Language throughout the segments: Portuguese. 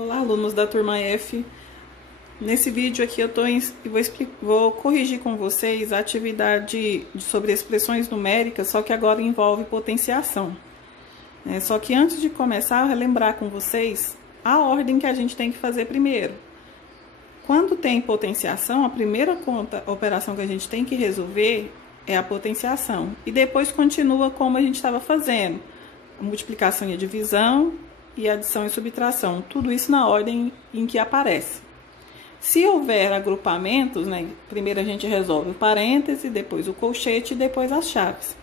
Olá, alunos da turma F. Nesse vídeo aqui vou corrigir com vocês a atividade sobre expressões numéricas, só que agora envolve potenciação. Só que antes de começar, eu relembrar com vocês a ordem que a gente tem que fazer primeiro. Quando tem potenciação, a primeira operação que a gente tem que resolver é a potenciação. E depois continua como a gente estava fazendo. Multiplicação e divisão, e adição e subtração. Tudo isso na ordem em que aparece. Se houver agrupamentos, primeiro a gente resolve o parêntese, depois o colchete e depois as chaves.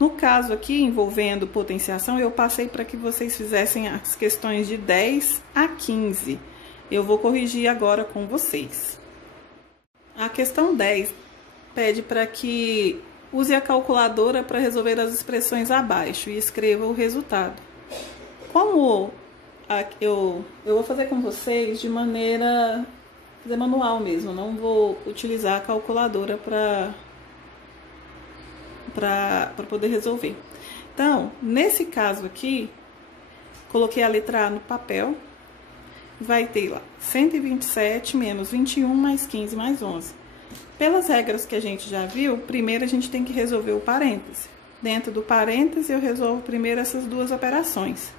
No caso aqui, envolvendo potenciação, eu passei para que vocês fizessem as questões de 10 a 15. Eu vou corrigir agora com vocês. A questão 10 pede para que use a calculadora para resolver as expressões abaixo e escreva o resultado. Como eu vou fazer com vocês de maneira manual mesmo, não vou utilizar a calculadora para poder resolver. Então, nesse caso aqui, coloquei a letra A no papel, vai ter lá 127 menos 21 mais 15 mais 11. Pelas regras que a gente já viu, primeiro a gente tem que resolver o parêntese. Dentro do parêntese, eu resolvo primeiro essas duas operações.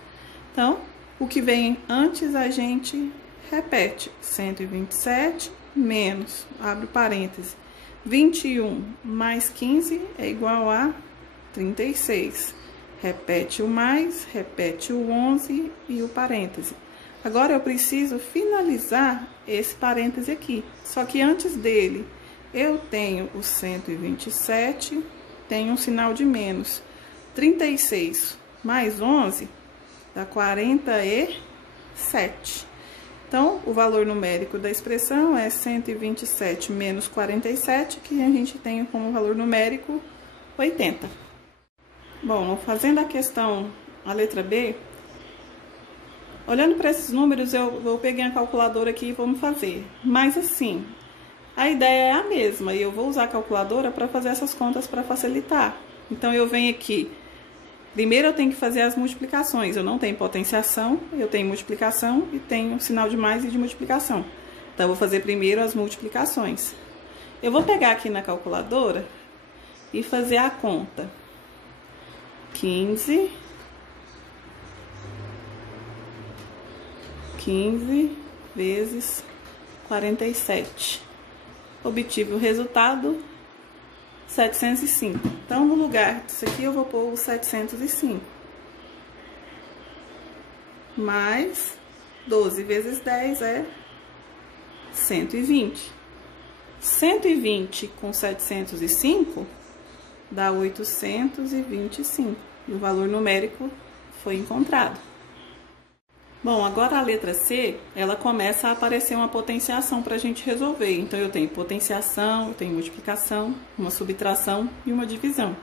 Então, o que vem antes a gente repete. 127 menos, abre parêntese, 21 mais 15 é igual a 36. Repete o mais, repete o 11 e o parêntese. Agora, eu preciso finalizar esse parêntese aqui. Só que antes dele, eu tenho o 127, tenho um sinal de menos. 36 mais 11 dá 47. Então, o valor numérico da expressão é 127 menos 47, que a gente tem como valor numérico 80. Bom, fazendo a questão, a letra B, olhando para esses números, eu peguei a calculadora aqui e vamos fazer. Mas assim, a ideia é a mesma, e eu vou usar a calculadora para fazer essas contas para facilitar. Então, eu venho aqui. Primeiro eu tenho que fazer as multiplicações. Eu não tenho potenciação, eu tenho multiplicação e tenho sinal de mais e de multiplicação. Então, eu vou fazer primeiro as multiplicações. Eu vou pegar aqui na calculadora e fazer a conta. 15 vezes 47. Obtive o resultado 705. Então, no lugar disso aqui, eu vou pôr o 705. Mais 12 vezes 10 é 120. 120 com 705 dá 825. E o valor numérico foi encontrado. Bom, agora a letra C, ela começa a aparecer uma potenciação para a gente resolver. Então, eu tenho potenciação, eu tenho multiplicação, uma subtração e uma divisão.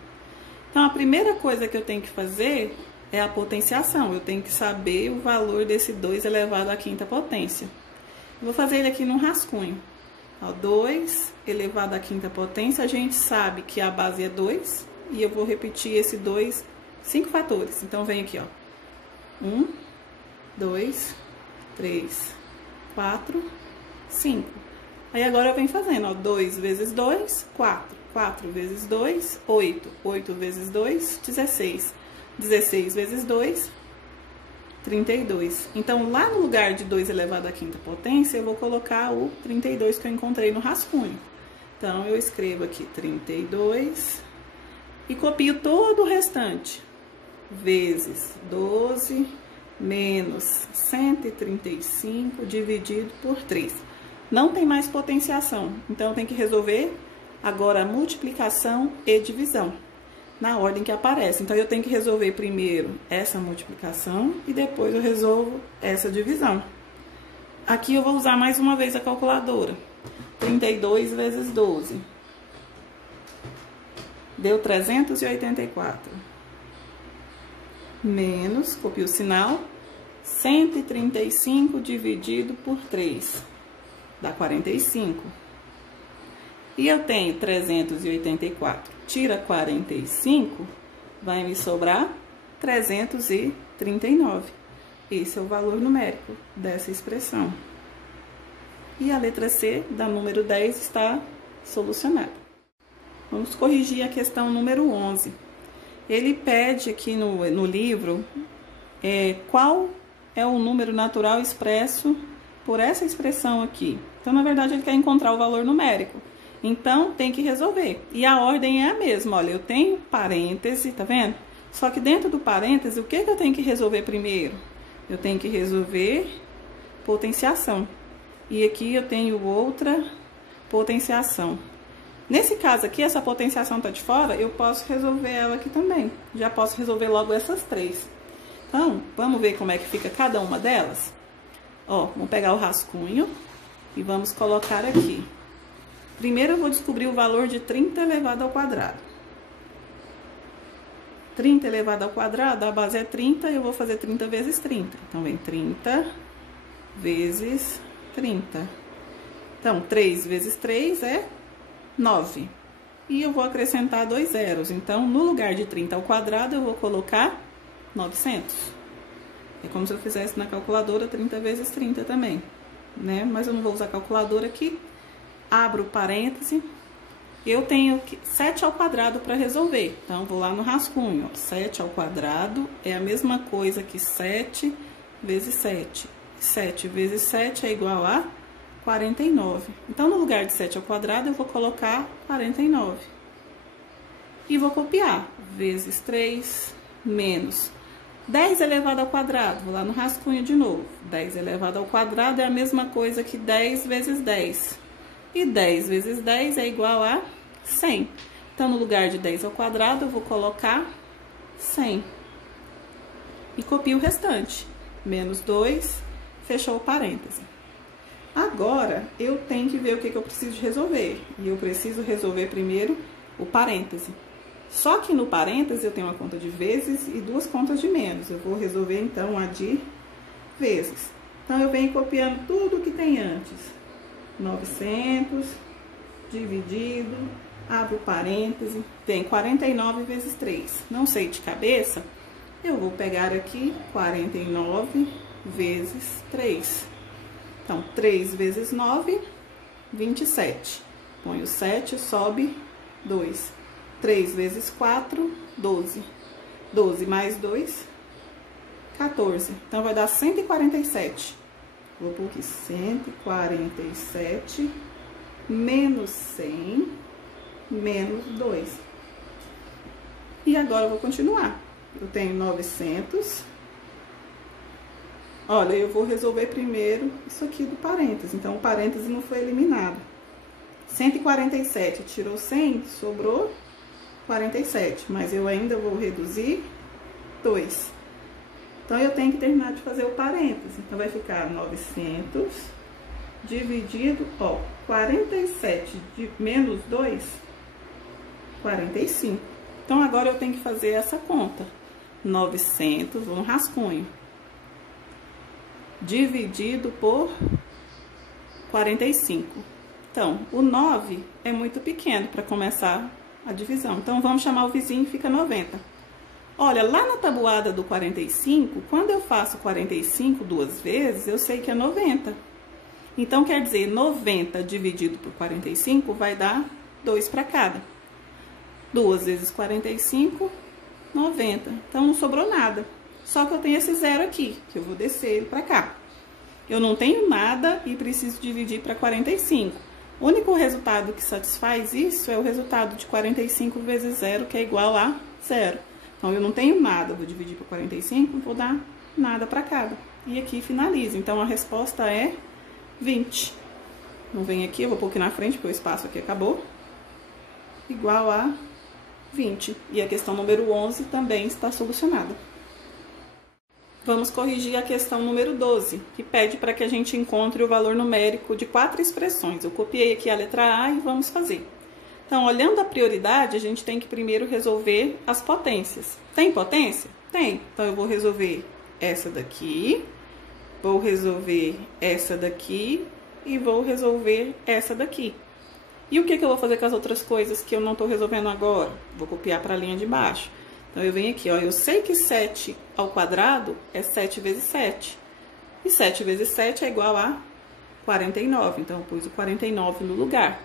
Então, a primeira coisa que eu tenho que fazer é a potenciação. Eu tenho que saber o valor desse 2 elevado à quinta potência. Eu vou fazer ele aqui num rascunho. 2 elevado à quinta potência, a gente sabe que a base é 2. E eu vou repetir esse 2, 5 fatores. Então, vem aqui, 1, 2, 3, 4, 5. Aí agora eu venho fazendo, 2 vezes 2, 4. 4 vezes 2, 8. 8 vezes 2, 16. 16 vezes 2, 32. Então, lá no lugar de 2 elevado à quinta potência, eu vou colocar o 32 que eu encontrei no rascunho. Então, eu escrevo aqui 32 e copio todo o restante. Vezes 12 menos 135 dividido por 3. Não tem mais potenciação, então eu tenho que resolver agora a multiplicação e divisão, na ordem que aparece. Então, eu tenho que resolver primeiro essa multiplicação e depois eu resolvo essa divisão. Aqui eu vou usar mais uma vez a calculadora. 32 vezes 12. Deu 384. Menos, copio o sinal, 135 dividido por 3, dá 45. E eu tenho 384, tira 45, vai me sobrar 339. esse é o valor numérico dessa expressão. E a letra C, da número 10, está solucionada. Vamos corrigir a questão número 11. Ele pede aqui no livro qual é o número natural expresso por essa expressão aqui. Então, na verdade, ele quer encontrar o valor numérico. Então, tem que resolver. E a ordem é a mesma. Olha, eu tenho parêntese, tá vendo? Só que dentro do parêntese, o que eu tenho que resolver primeiro? Eu tenho que resolver potenciação. E aqui eu tenho outra potenciação. Nesse caso aqui, essa potenciação está de fora, eu posso resolver ela aqui também. Já posso resolver logo essas três. Então, vamos ver como é que fica cada uma delas? Ó, vamos pegar o rascunho e vamos colocar aqui. Primeiro eu vou descobrir o valor de 30 elevado ao quadrado. 30 elevado ao quadrado, a base é 30, eu vou fazer 30 vezes 30. Então, vem 30 vezes 30. Então, 3 vezes 3 é 9. E eu vou acrescentar 2 zeros. Então, no lugar de 30 ao quadrado, eu vou colocar 900. É como se eu fizesse na calculadora 30 vezes 30 também, né? Mas eu não vou usar calculadora aqui. Abro parêntese. Eu tenho 7 ao quadrado para resolver. Então, vou lá no rascunho. Ó. 7 ao quadrado é a mesma coisa que 7 vezes 7. 7 vezes 7 é igual a 49. Então, no lugar de 7 ao quadrado, eu vou colocar 49. E vou copiar. Vezes 3 menos 10 elevado ao quadrado. Vou lá no rascunho de novo. 10 elevado ao quadrado é a mesma coisa que 10 vezes 10. E 10 vezes 10 é igual a 100. Então, no lugar de 10 ao quadrado, eu vou colocar 100. E copio o restante. Menos 2, fechou o parêntese. Agora, eu tenho que ver o que eu preciso resolver. E eu preciso resolver primeiro o parêntese. Só que no parêntese eu tenho uma conta de vezes e duas contas de menos. Eu vou resolver, então, a de vezes. Então, eu venho copiando tudo que tem antes. 900, dividido, abro parêntese, tem 49 vezes 3. Não sei de cabeça, eu vou pegar aqui 49 vezes 3. Então, 3 vezes 9, 27. Põe o 7, sobe 2. 3 vezes 4, 12. 12 mais 2, 14. Então, vai dar 147. Vou pôr aqui 147 menos 100 menos 2. E agora eu vou continuar. Eu tenho 900. Olha, eu vou resolver primeiro isso aqui do parêntese. Então, o parêntese não foi eliminado. 147 tirou 100, sobrou 47. Mas eu ainda vou reduzir 2. Então, eu tenho que terminar de fazer o parêntese. Então, vai ficar 900 dividido, ó, 47 de menos 2, 45. Então, agora eu tenho que fazer essa conta. 900, vou no rascunho, dividido por 45. Então, o 9 é muito pequeno para começar a divisão. Então, vamos chamar o vizinho e fica 90. Olha, lá na tabuada do 45, quando eu faço 45 duas vezes, eu sei que é 90. Então, quer dizer, 90 dividido por 45 vai dar 2 para cada. 2 vezes 45, 90. Então, não sobrou nada. Só que eu tenho esse zero aqui, que eu vou descer ele para cá. Eu não tenho nada e preciso dividir para 45. O único resultado que satisfaz isso é o resultado de 45 vezes 0, que é igual a 0. Então, eu não tenho nada, vou dividir por 45, vou dar nada para cada. E aqui finaliza. Então, a resposta é 20. Não vem aqui, eu vou pôr aqui na frente, porque o espaço aqui acabou. Igual a 20. E a questão número 11 também está solucionada. Vamos corrigir a questão número 12, que pede para que a gente encontre o valor numérico de 4 expressões. Eu copiei aqui a letra A e vamos fazer. Então, olhando a prioridade, a gente tem que primeiro resolver as potências. Tem potência? Tem. Então, eu vou resolver essa daqui, vou resolver essa daqui e vou resolver essa daqui. E o que eu vou fazer com as outras coisas que eu não estou resolvendo agora? Vou copiar para a linha de baixo. Então, eu venho aqui, ó, eu sei que 7 ao quadrado é 7 vezes 7. E 7 vezes 7 é igual a 49. Então, eu pus o 49 no lugar.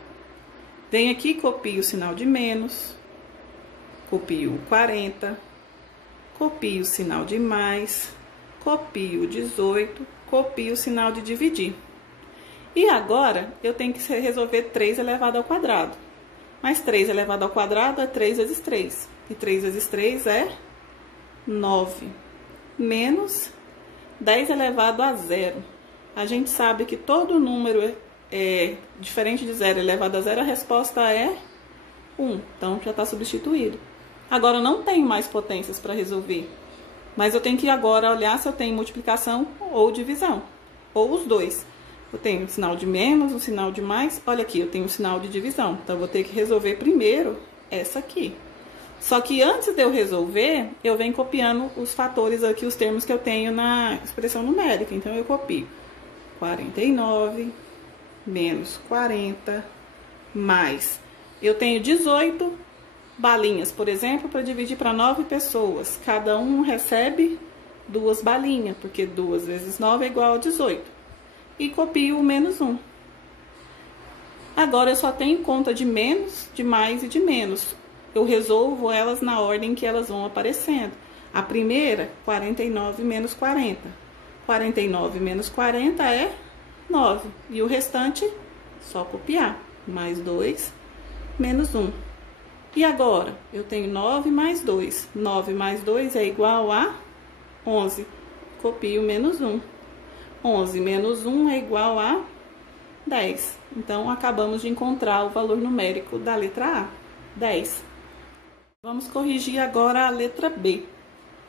Venho aqui, copio o sinal de menos, copio o 40, copio o sinal de mais, copio o 18, copio o sinal de dividir. E agora, eu tenho que resolver 3 elevado ao quadrado. Mas 3 elevado ao quadrado é 3 vezes 3. E 3 vezes 3 é 9. Menos 10 elevado a zero. A gente sabe que todo número é diferente de zero elevado a zero, a resposta é 1. Então, já está substituído. Agora, eu não tenho mais potências para resolver. Mas eu tenho que agora olhar se eu tenho multiplicação ou divisão. Ou os dois. Eu tenho o sinal de menos, o sinal de mais. Olha aqui, eu tenho o sinal de divisão. Então, eu vou ter que resolver primeiro essa aqui. Só que antes de eu resolver, eu venho copiando os fatores aqui, os termos que eu tenho na expressão numérica. Então, eu copio 49 menos 40 mais. Eu tenho 18 balinhas, por exemplo, para dividir para 9 pessoas. Cada um recebe 2 balinhas, porque 2 vezes 9 é igual a 18. E copio o menos 1. Agora, eu só tenho conta de menos, de mais e de menos. Eu resolvo elas na ordem que elas vão aparecendo. A primeira, 49 menos 40. 49 menos 40 é 9. E o restante, só copiar. Mais 2, menos 1. E agora, eu tenho 9 mais 2. 9 mais 2 é igual a 11. Copio menos 1. 11 menos 1 é igual a 10. Então, acabamos de encontrar o valor numérico da letra A, 10. Vamos corrigir agora a letra B.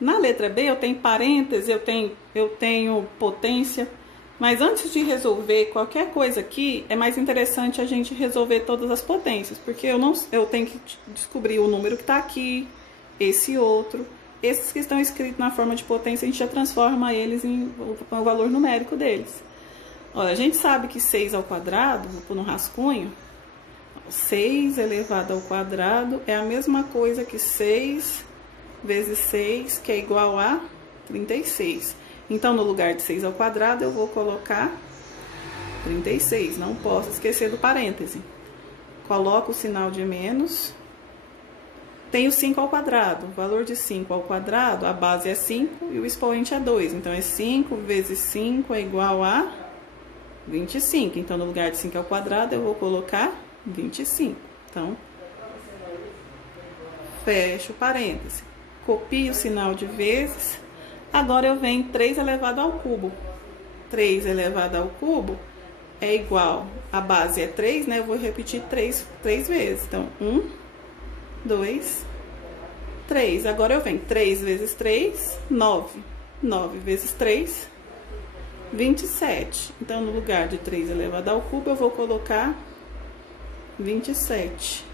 Na letra B, eu tenho parênteses, eu tenho potência. Mas antes de resolver qualquer coisa aqui, é mais interessante a gente resolver todas as potências. Porque eu tenho que descobrir o número que está aqui, esse outro. Esses que estão escritos na forma de potência, a gente já transforma eles em o valor numérico deles. Olha, a gente sabe que 6 ao quadrado, vou pôr no rascunho, 6 elevado ao quadrado é a mesma coisa que 6 vezes 6, que é igual a 36. Então, no lugar de 6 ao quadrado, eu vou colocar 36. Não posso esquecer do parêntese. Coloco o sinal de menos. Tenho 5 ao quadrado. O valor de 5 ao quadrado, a base é 5 e o expoente é 2. Então, é 5 vezes 5 é igual a 25. Então, no lugar de 5 ao quadrado, eu vou colocar 25. Então, fecho o parêntese. Copio o sinal de vezes. Agora, eu venho 3 elevado ao cubo. 3 elevado ao cubo é igual, a base é 3, né? Eu vou repetir 3 vezes. Então, 1, 2, 3. Agora, eu venho 3 vezes 3, 9. 9 vezes 3, 27. Então, no lugar de 3 elevado ao cubo, eu vou colocar 27.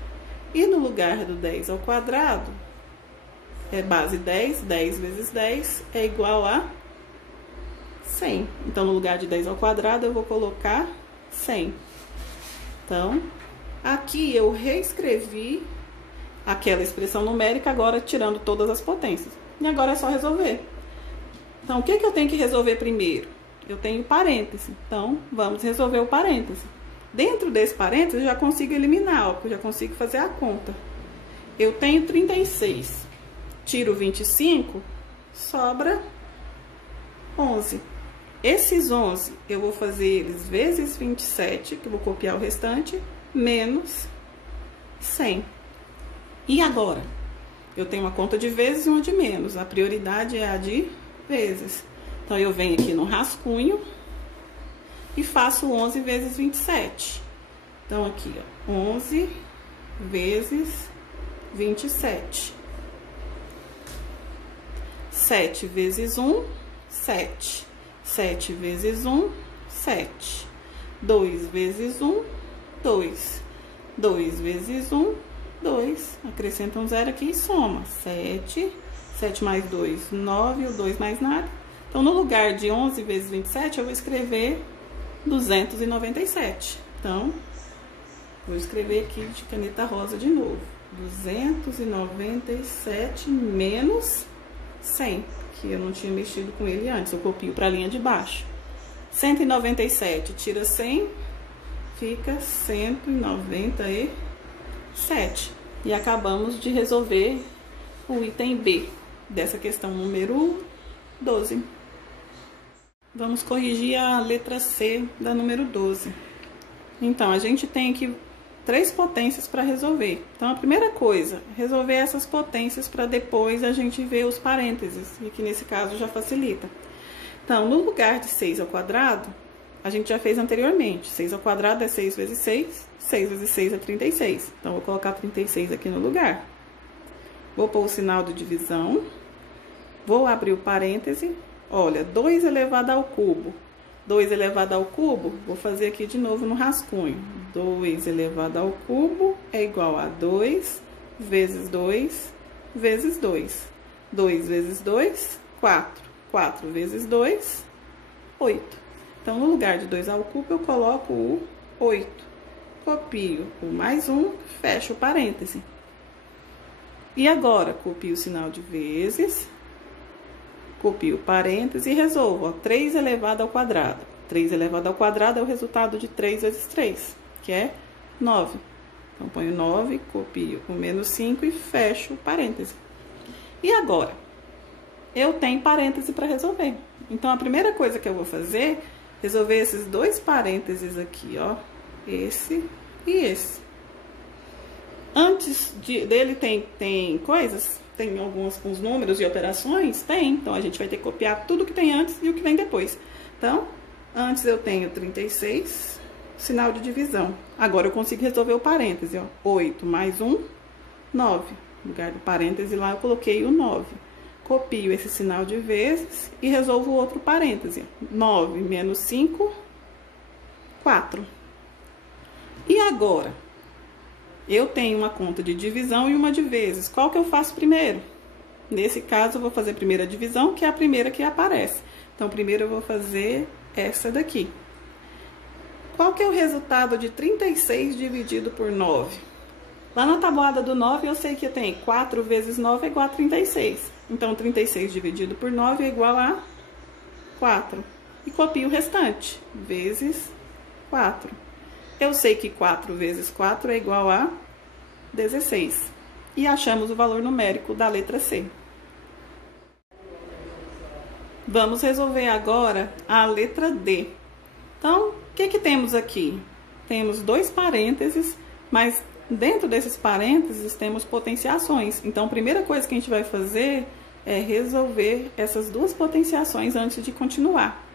E no lugar do 10 ao quadrado, é base 10, 10 vezes 10 é igual a 100. Então, no lugar de 10 ao quadrado, eu vou colocar 100. Então, aqui eu reescrevi aquela expressão numérica, agora tirando todas as potências. E agora é só resolver. Então, o que eu tenho que resolver primeiro? Eu tenho parêntese. Então, vamos resolver o parêntese. Dentro desse parêntese, eu já consigo eliminar, ó, porque eu já consigo fazer a conta. Eu tenho 36. Tiro 25, sobra 11. Esses 11, eu vou fazer eles vezes 27, que eu vou copiar o restante, menos 100. E agora? Eu tenho uma conta de vezes e uma de menos. A prioridade é a de vezes. Então, eu venho aqui no rascunho e faço 11 vezes 27. Então, aqui, ó, 11 vezes 27. 7 vezes 1, 7. 7 vezes 1, 7. 2 vezes 1, 2. 2 vezes 1, 2. Acrescenta um zero aqui e soma. 7. 7 mais 2, 9. O 2 mais nada. Então, no lugar de 11 vezes 27, eu vou escrever 297. Então, vou escrever aqui de caneta rosa de novo. 297 menos 100, que eu não tinha mexido com ele antes, eu copio para a linha de baixo. 197 tira 100, fica 197. E acabamos de resolver o item B dessa questão número 12. Vamos corrigir a letra C da número 12. Então, a gente tem aqui 3 potências para resolver. Então, a primeira coisa, resolver essas potências para depois a gente ver os parênteses, e que nesse caso já facilita. Então, no lugar de 6 ao quadrado, a gente já fez anteriormente. 6 ao quadrado é 6 vezes 6, 6 vezes 6 é 36. Então, vou colocar 36 aqui no lugar. Vou pôr o sinal de divisão, vou abrir o parêntese, olha, 2 elevado ao cubo. 2 elevado ao cubo, vou fazer aqui de novo no rascunho. 2 elevado ao cubo é igual a 2 vezes 2 vezes 2. 2 vezes 2, 4. 4 vezes 2, 8. Então, no lugar de 2 ao cubo, eu coloco o 8. Copio o mais 1, fecho o parêntese. E agora, copio o sinal de vezes, copio o parêntese e resolvo. Ó, 3 elevado ao quadrado. 3 elevado ao quadrado é o resultado de 3 vezes 3, que é 9. Então, ponho 9, copio o menos 5 e fecho o parêntese. E agora? Eu tenho parêntese para resolver. Então, a primeira coisa que eu vou fazer é resolver esses 2 parênteses aqui, ó. Esse e esse. Antes dele tem coisas, tem uns números e operações? Tem. Então, a gente vai ter que copiar tudo que tem antes e o que vem depois. Então, antes eu tenho 36, sinal de divisão. Agora, eu consigo resolver o parêntese, ó. 8 mais 1, 9. No lugar do parêntese lá, eu coloquei o 9. Copio esse sinal de vezes e resolvo o outro parêntese. 9 menos 5, 4. E agora? Eu tenho uma conta de divisão e uma de vezes. Qual que eu faço primeiro? Nesse caso, eu vou fazer a primeira divisão, que é a primeira que aparece. Então, primeiro eu vou fazer essa daqui. Qual que é o resultado de 36 dividido por 9? Lá na tabuada do 9, eu sei que tem 4 vezes 9 é igual a 36. Então, 36 dividido por 9 é igual a 4. E copio o restante, vezes 4. Eu sei que 4 vezes 4 é igual a 16. E achamos o valor numérico da letra C. Vamos resolver agora a letra D. Então, o que temos aqui? Temos 2 parênteses, mas dentro desses parênteses temos potenciações. Então, a primeira coisa que a gente vai fazer é resolver essas 2 potenciações antes de continuar.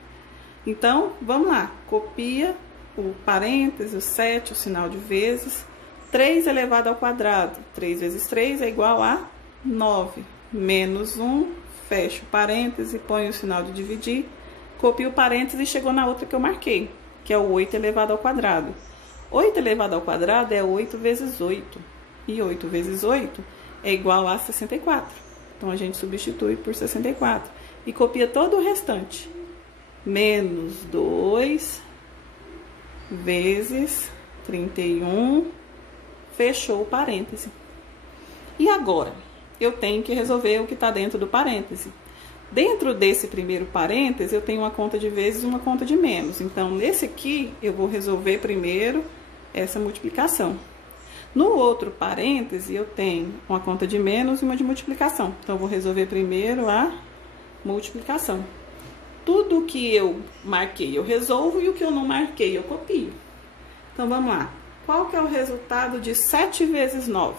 Então, vamos lá. Copia o parêntese, o 7, o sinal de vezes. 3 elevado ao quadrado. 3 vezes 3 é igual a 9. Menos 1, fecho o parêntese, ponho o sinal de dividir. Copio o parêntese e chegou na outra que eu marquei, que é o 8 elevado ao quadrado. 8 elevado ao quadrado é 8 vezes 8. E 8 vezes 8 é igual a 64. Então, a gente substitui por 64. E copia todo o restante. Menos 2 vezes 31. Fechou o parêntese. E agora? Eu tenho que resolver o que está dentro do parêntese. Dentro desse primeiro parêntese, eu tenho uma conta de vezes e uma conta de menos. Então, nesse aqui, eu vou resolver primeiro essa multiplicação. No outro parêntese, eu tenho uma conta de menos e uma de multiplicação. Então, eu vou resolver primeiro a multiplicação. Tudo que eu marquei, eu resolvo, e o que eu não marquei, eu copio. Então, vamos lá. Qual que é o resultado de 7 vezes 9?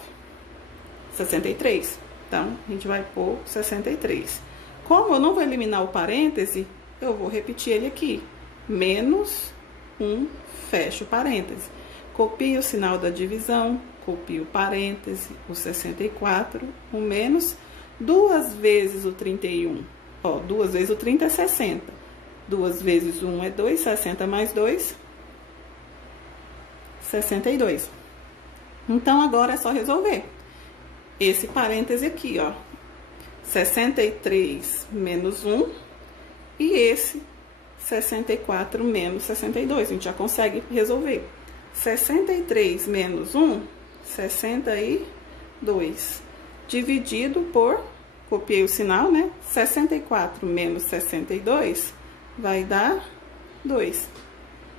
63. Então, a gente vai pôr 63. Como eu não vou eliminar o parêntese, eu vou repetir ele aqui. Menos 1, fecho o parêntese. Copio o sinal da divisão, copio o parêntese, o 64, o menos, 2 vezes o 31. Ó, 2 vezes o 30 é 60. 2 vezes 1 é 2, 60 mais 2, 62. Então, agora é só resolver. Esse parêntese aqui, ó. 63 menos 1 e esse 64 menos 62. A gente já consegue resolver. 63 menos 1, 62. 2. Dividido por, copiei o sinal, né? 64 menos 62 vai dar 2.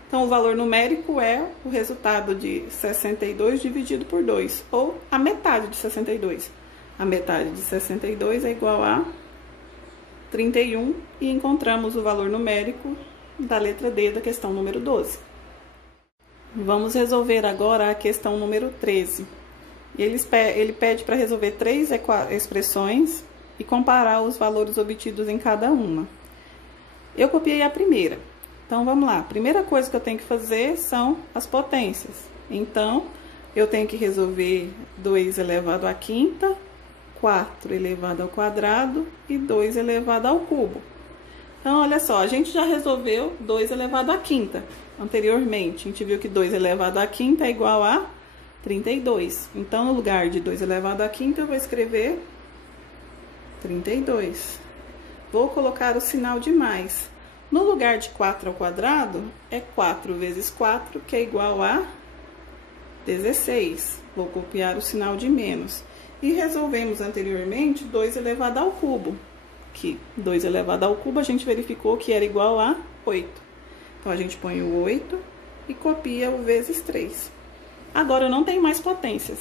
Então, o valor numérico é o resultado de 62 dividido por 2, ou a metade de 62. A metade de 62 é igual a 31, e encontramos o valor numérico da letra D da questão número 12. Vamos resolver agora a questão número 13. Ele pede para resolver 3 expressões e comparar os valores obtidos em cada uma. Eu copiei a primeira. Então, vamos lá. A primeira coisa que eu tenho que fazer são as potências. Então, eu tenho que resolver 2 elevado à quinta, 4 elevado ao quadrado e 2 elevado ao cubo. Então, olha só, a gente já resolveu 2 elevado à quinta anteriormente. A gente viu que 2 elevado à quinta é igual a 32. Então, no lugar de 2 elevado à quinta, eu vou escrever 32. Vou colocar o sinal de mais. No lugar de 4 ao quadrado, é 4 vezes 4, que é igual a 16. Vou copiar o sinal de menos. E resolvemos anteriormente 2 elevado ao cubo. Que 2 elevado ao cubo a gente verificou que era igual a 8. Então, a gente põe o 8 e copia o vezes 3. Agora, eu não tenho mais potências.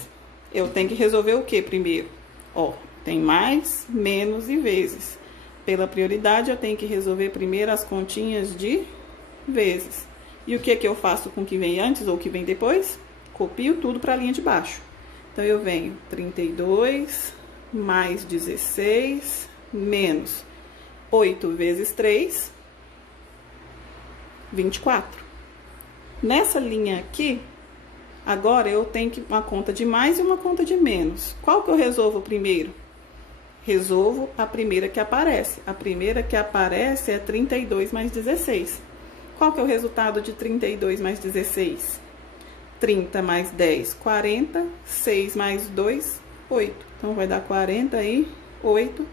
Eu tenho que resolver o que primeiro? Ó, tem mais, menos e vezes. Pela prioridade, eu tenho que resolver primeiro as continhas de vezes. E o que é que eu faço com o que vem antes ou o que vem depois? Copio tudo para a linha de baixo. Então, eu venho 32 mais 16 menos 8 vezes 3, 24. Nessa linha aqui, agora eu tenho uma conta de mais e uma conta de menos. Qual que eu resolvo primeiro? Resolvo a primeira que aparece. A primeira que aparece é 32 mais 16. Qual que é o resultado de 32 mais 16? 30 mais 10, 40. 6 mais 2, 8. Então, vai dar 48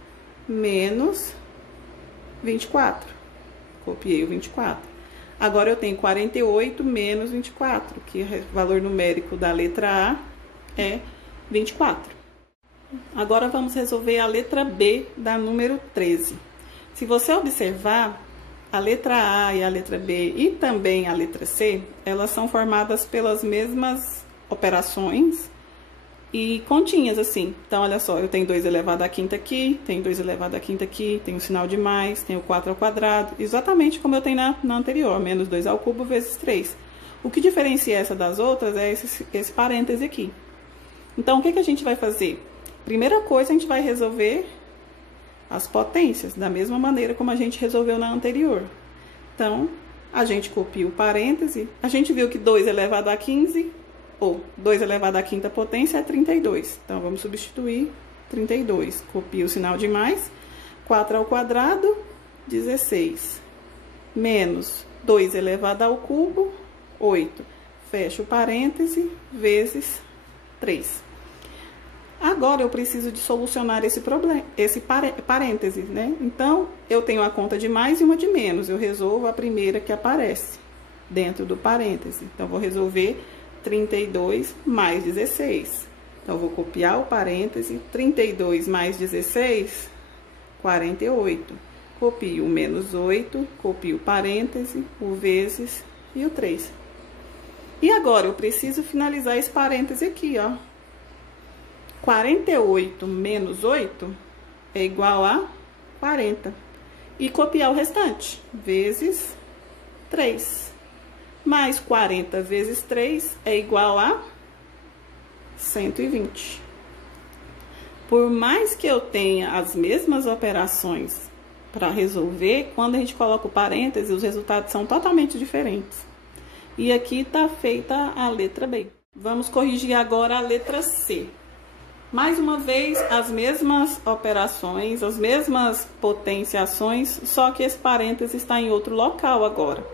menos 24. Copiei o 24. Agora, eu tenho 48 menos 24, que o valor numérico da letra A é 24. Agora, vamos resolver a letra B da número 13. Se você observar, a letra A e a letra B e também a letra C, elas são formadas pelas mesmas operações e continhas, assim. Então, olha só, eu tenho 2 elevado à quinta aqui, tenho 2 elevado à quinta aqui, tenho o sinal de mais, tenho 4 ao quadrado, exatamente como eu tenho na anterior, menos 2 ao cubo vezes 3. O que diferencia essa das outras é esse parêntese aqui. Então, o que a gente vai fazer? Primeira coisa, a gente vai resolver as potências, da mesma maneira como a gente resolveu na anterior. Então, a gente copia o parêntese. A gente viu que 2 elevado a 15, ou 2 elevado à quinta potência é 32. Então, vamos substituir 32. Copio o sinal de mais. 4 ao quadrado, 16. Menos 2 elevado ao cubo, 8. Fecho o parêntese, vezes 3. Agora, eu preciso de solucionar esse problema, esse parêntese, né? Então, eu tenho a conta de mais e uma de menos. Eu resolvo a primeira que aparece dentro do parêntese. Então, vou resolver 32 mais 16. Então, vou copiar o parêntese. 32 mais 16, 48. Copio o menos 8, copio o parêntese, o vezes e o 3. E agora, eu preciso finalizar esse parêntese aqui, ó. 48 menos 8 é igual a 40. E copiar o restante, vezes 3. Mais 40 vezes 3 é igual a 120. Por mais que eu tenha as mesmas operações para resolver, quando a gente coloca o parêntese, os resultados são totalmente diferentes. E aqui está feita a letra B. Vamos corrigir agora a letra C. Mais uma vez, as mesmas operações, as mesmas potenciações, só que esse parêntese está em outro local agora.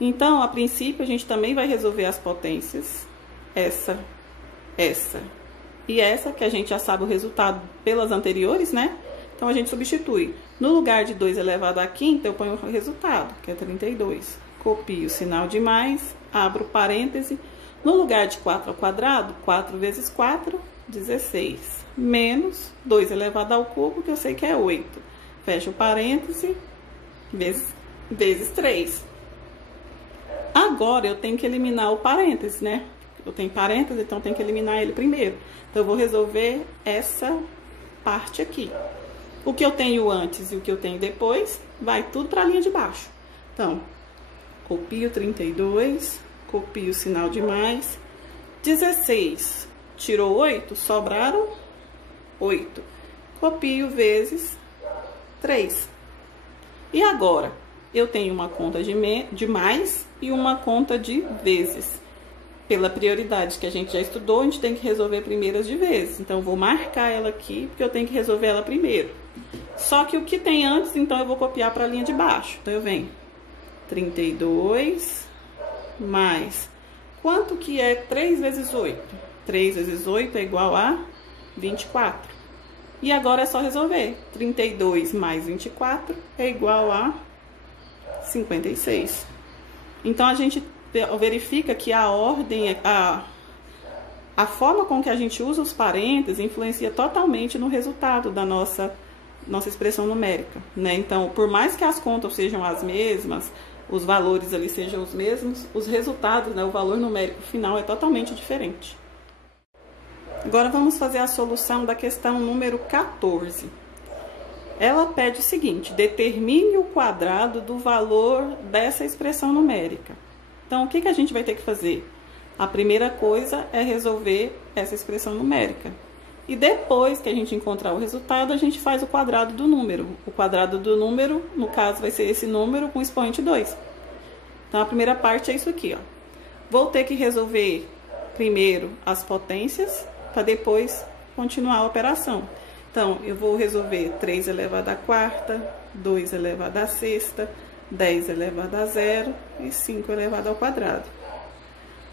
Então, a princípio, a gente também vai resolver as potências, essa e essa, que a gente já sabe o resultado pelas anteriores, né? Então, a gente substitui. No lugar de 2 elevado à quinta, eu ponho o resultado, que é 32. Copio o sinal de mais, abro o parêntese. No lugar de 4 ao quadrado, 4 vezes 4, 16, menos 2 elevado ao cubo, que eu sei que é 8. Fecha o parêntese, vezes 3. Agora, eu tenho que eliminar o parêntese, né? Eu tenho parêntese, então tem que eliminar ele primeiro. Então, eu vou resolver essa parte aqui. O que eu tenho antes e o que eu tenho depois, vai tudo para a linha de baixo. Então, copio 32, copio o sinal de mais. 16 tirou 8, sobraram 8. Copio vezes 3. E agora, eu tenho uma conta de mais e uma conta de vezes. Pela prioridade que a gente já estudou, a gente tem que resolver primeiro as de vezes. Então, eu vou marcar ela aqui, porque eu tenho que resolver ela primeiro. Só que o que tem antes, então, eu vou copiar para a linha de baixo. Então, eu venho 32 mais... Quanto que é 3 vezes 8? 3 vezes 8 é igual a 24. E agora é só resolver. 32 mais 24 é igual a 56. Então, a gente verifica que a ordem, a forma com que a gente usa os parênteses influencia totalmente no resultado da nossa expressão numérica, né? Então, por mais que as contas sejam as mesmas, os valores ali sejam os mesmos, os resultados, né, o valor numérico final é totalmente diferente. Agora vamos fazer a solução da questão número 14. Ela pede o seguinte: determine o quadrado do valor dessa expressão numérica. Então, o que a gente vai ter que fazer? A primeira coisa é resolver essa expressão numérica. E depois que a gente encontrar o resultado, a gente faz o quadrado do número. O quadrado do número, no caso, vai ser esse número com expoente 2. Então, a primeira parte é isso aqui, ó. Vou ter que resolver primeiro as potências, para depois continuar a operação. Então, eu vou resolver 3 elevado à quarta, 2 elevado à sexta, 10 elevado a 0 e 5 elevado ao quadrado.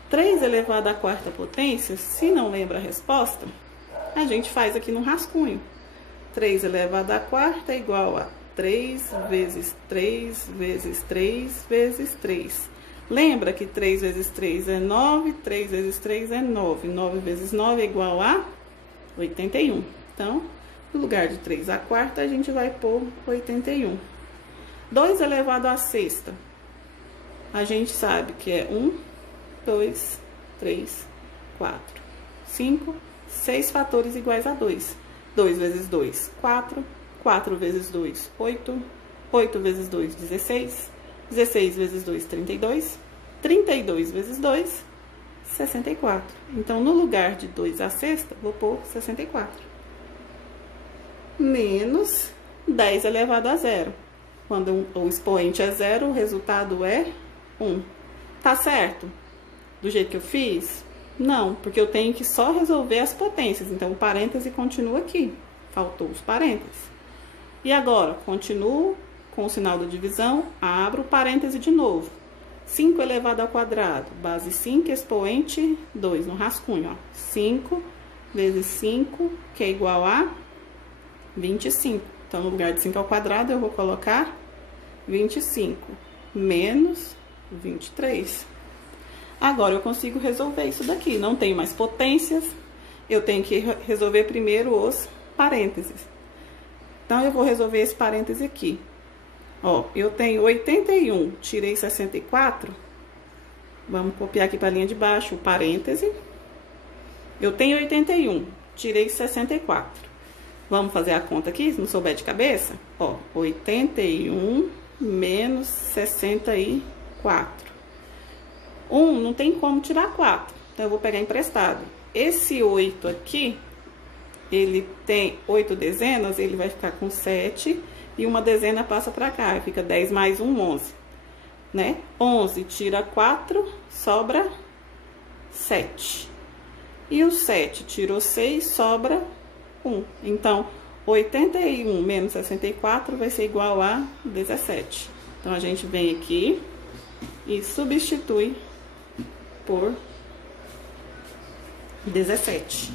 3 elevado à quarta potência, se não lembra a resposta, a gente faz aqui no rascunho. 3 elevado à quarta é igual a 3 vezes 3 vezes 3 vezes 3. Lembra que 3 vezes 3 é 9, 3 vezes 3 é 9. 9 vezes 9 é igual a 81. Então, no lugar de 3 à quarta, a gente vai pôr 81. 2 elevado à sexta, a gente sabe que é 1, 2, 3, 4, 5, 6 fatores iguais a 2. 2 vezes 2, 4. 4 vezes 2, 8. 8 vezes 2, 16. 16 vezes 2, 32. 32 vezes 2, 64. Então, no lugar de 2 à sexta, vou pôr 64. Menos 10 elevado a 0. Quando o expoente é 0, o resultado é 1. Tá certo? Do jeito que eu fiz? Não, porque eu tenho que só resolver as potências. Então, o parêntese continua aqui. Faltou os parênteses. E agora, continuo com o sinal da divisão, abro o parêntese de novo. 5 elevado ao quadrado, base 5, expoente 2, no rascunho, ó. 5 vezes 5, que é igual a 25. Então, no lugar de 5 ao quadrado, eu vou colocar 25 menos 23. Agora, eu consigo resolver isso daqui. Não tenho mais potências, eu tenho que resolver primeiro os parênteses. Então, eu vou resolver esse parêntese aqui. Ó, eu tenho 81, tirei 64. Vamos copiar aqui para a linha de baixo, o parêntese. Eu tenho 81, tirei 64. Vamos fazer a conta aqui, se não souber de cabeça? Ó, 81 menos 64. 1 não tem como tirar 4, então eu vou pegar emprestado. Esse 8 aqui, ele tem 8 dezenas, ele vai ficar com 7 e uma dezena passa para cá, fica 10 mais 1, 11, né? 11 tira 4, sobra 7. E o 7 tirou 6, sobra 1. Então, 81 menos 64 vai ser igual a 17. Então, a gente vem aqui e substitui por 17.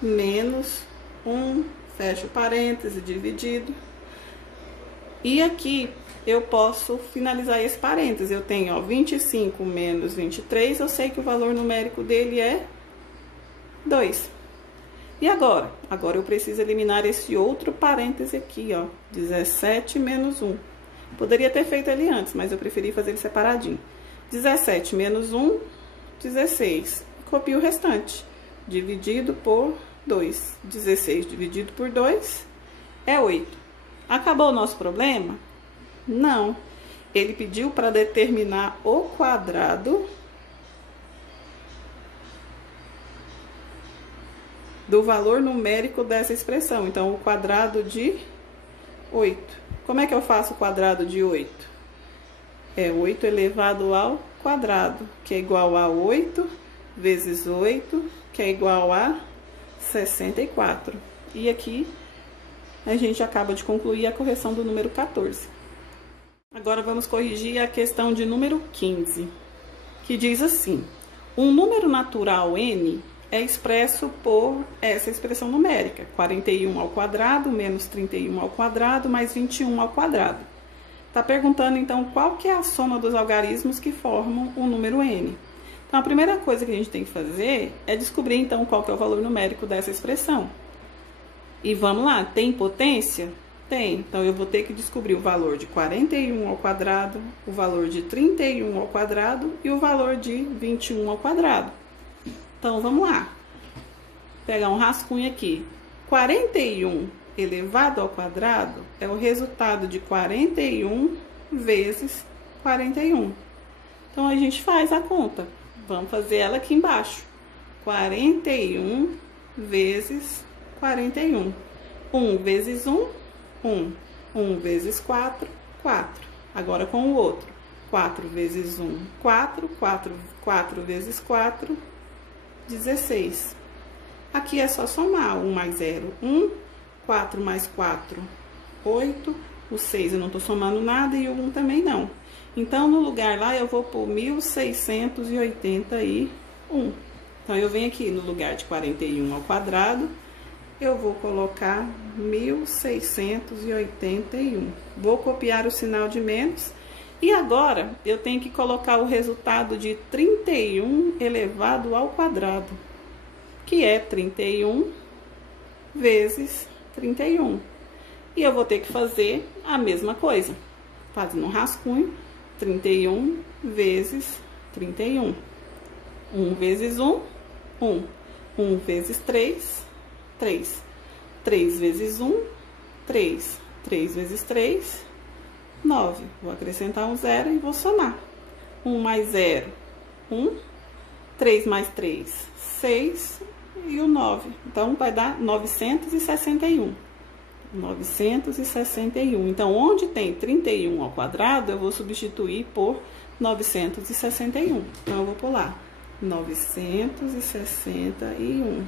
Menos 1, fecha o parêntese, dividido. E aqui, eu posso finalizar esse parênteses. Eu tenho, ó, 25 menos 23, eu sei que o valor numérico dele é 2. E agora? Agora eu preciso eliminar esse outro parêntese aqui, ó, 17 menos 1. Poderia ter feito ele antes, mas eu preferi fazer ele separadinho. 17 menos 1, 16. Copio o restante. Dividido por 2. 16 dividido por 2 é 8. Acabou o nosso problema? Não. Ele pediu para determinar o quadrado do valor numérico dessa expressão. Então, o quadrado de 8. Como é que eu faço o quadrado de 8? É 8 elevado ao quadrado, que é igual a 8 vezes 8, que é igual a 64. E aqui a gente acaba de concluir a correção do número 14. Agora vamos corrigir a questão de número 15, que diz assim: um número natural n é expresso por essa expressão numérica, 41 ao quadrado menos 31 ao quadrado mais 21 ao quadrado. Está perguntando, então, qual que é a soma dos algarismos que formam o número n. Então, a primeira coisa que a gente tem que fazer é descobrir, então, qual que é o valor numérico dessa expressão. E vamos lá, tem potência? Tem. Então, eu vou ter que descobrir o valor de 41 ao quadrado, o valor de 31 ao quadrado e o valor de 21 ao quadrado. Então, vamos lá. Vou pegar um rascunho aqui. 41 elevado ao quadrado é o resultado de 41 vezes 41. Então, a gente faz a conta. Vamos fazer ela aqui embaixo. 41 vezes 41. 1 vezes 1, 1. 1 vezes 4, 4. Agora com o outro. 4 vezes 1, 4. 4 vezes 4, 16. Aqui é só somar. 1 mais 0, 1. 4 mais 4, 8. O 6 eu não tô somando nada e o 1 também não. Então, no lugar lá, eu vou pôr 1681. Então, eu venho aqui no lugar de 41 ao quadrado, eu vou colocar 1681. Vou copiar o sinal de menos. E agora, eu tenho que colocar o resultado de 31 elevado ao quadrado, que é 31 vezes 31. E eu vou ter que fazer a mesma coisa, fazendo um rascunho. 31 vezes 31. 1 vezes 1, 1. 1 vezes 3, 3. 3 vezes 1, 3. 3 vezes 3, 9. Vou acrescentar um 0 e vou somar. 1 mais 0, 1. 3 mais 3, 6. E o 9. Então, vai dar 961. 961. Então, onde tem 31 ao quadrado, eu vou substituir por 961. Então, eu vou pular 961.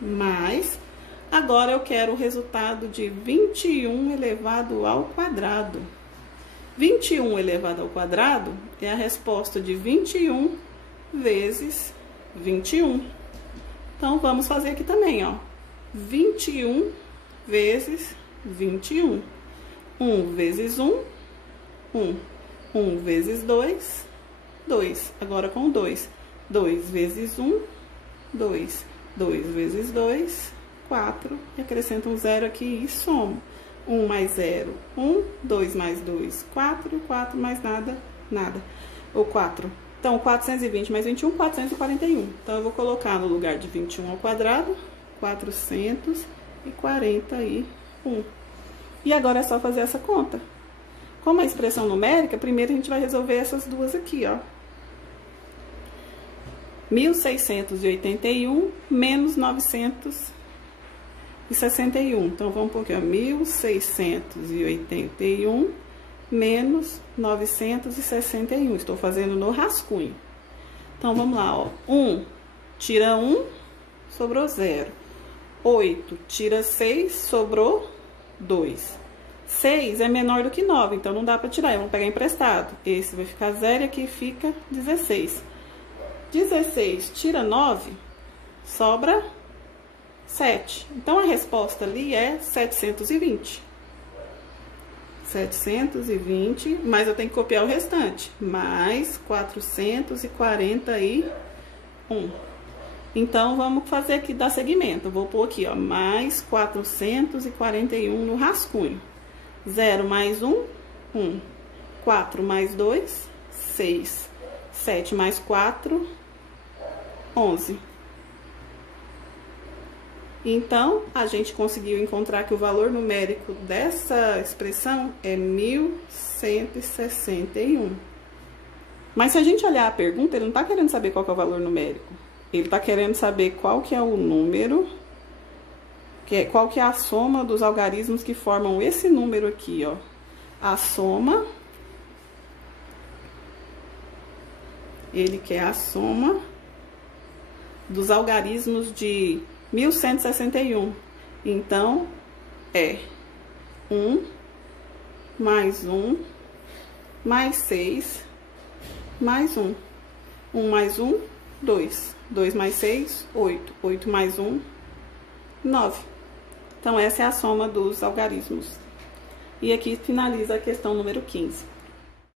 Mais, agora eu quero o resultado de 21 elevado ao quadrado. 21 elevado ao quadrado é a resposta de 21 vezes 21. Então, vamos fazer aqui também, ó. 21 vezes 21. 1 vezes 1, 1. 1 vezes 2, 2. Agora com 2. 2 vezes 1, 2. 2 vezes 2, 4. E acrescento um 0 aqui e somo. 1 mais 0, 1. 2 mais 2, 4. 4 mais nada, nada. Ou 4. Então, 420 mais 21, 441. Então, eu vou colocar no lugar de 21 ao quadrado, 441. E agora é só fazer essa conta. Como a expressão numérica, primeiro a gente vai resolver essas duas aqui, ó. 1681 menos 961. Então, vamos pôr aqui, ó. 1681 menos 961. Estou fazendo no rascunho. Então, vamos lá, ó. 1 tira 1, sobrou 0. 8 tira 6, sobrou 2. 6 é menor do que 9, então não dá para tirar. Vamos pegar emprestado. Esse vai ficar 0 e aqui fica 16. 16 tira 9, sobra 7. Então, a resposta ali é 720. 720, mas eu tenho que copiar o restante, mais 441. Então, vamos fazer aqui, dar seguimento. Eu vou pôr aqui, ó, mais 441 no rascunho. 0 mais 1, 1. 4 mais 2, 6. 7 mais 4, 11. Então, a gente conseguiu encontrar que o valor numérico dessa expressão é 1161. Mas se a gente olhar a pergunta, ele não está querendo saber qual que é o valor numérico. Ele está querendo saber qual que é o número, qual que é a soma dos algarismos que formam esse número aqui, ó. A soma, ele quer a soma dos algarismos de 1161. Então, é 1 mais 1 mais 6 mais 1. 1 mais 1, 2. 2 mais 6, 8. 8 mais 1, 9. Então, essa é a soma dos algarismos. E aqui finaliza a questão número 15.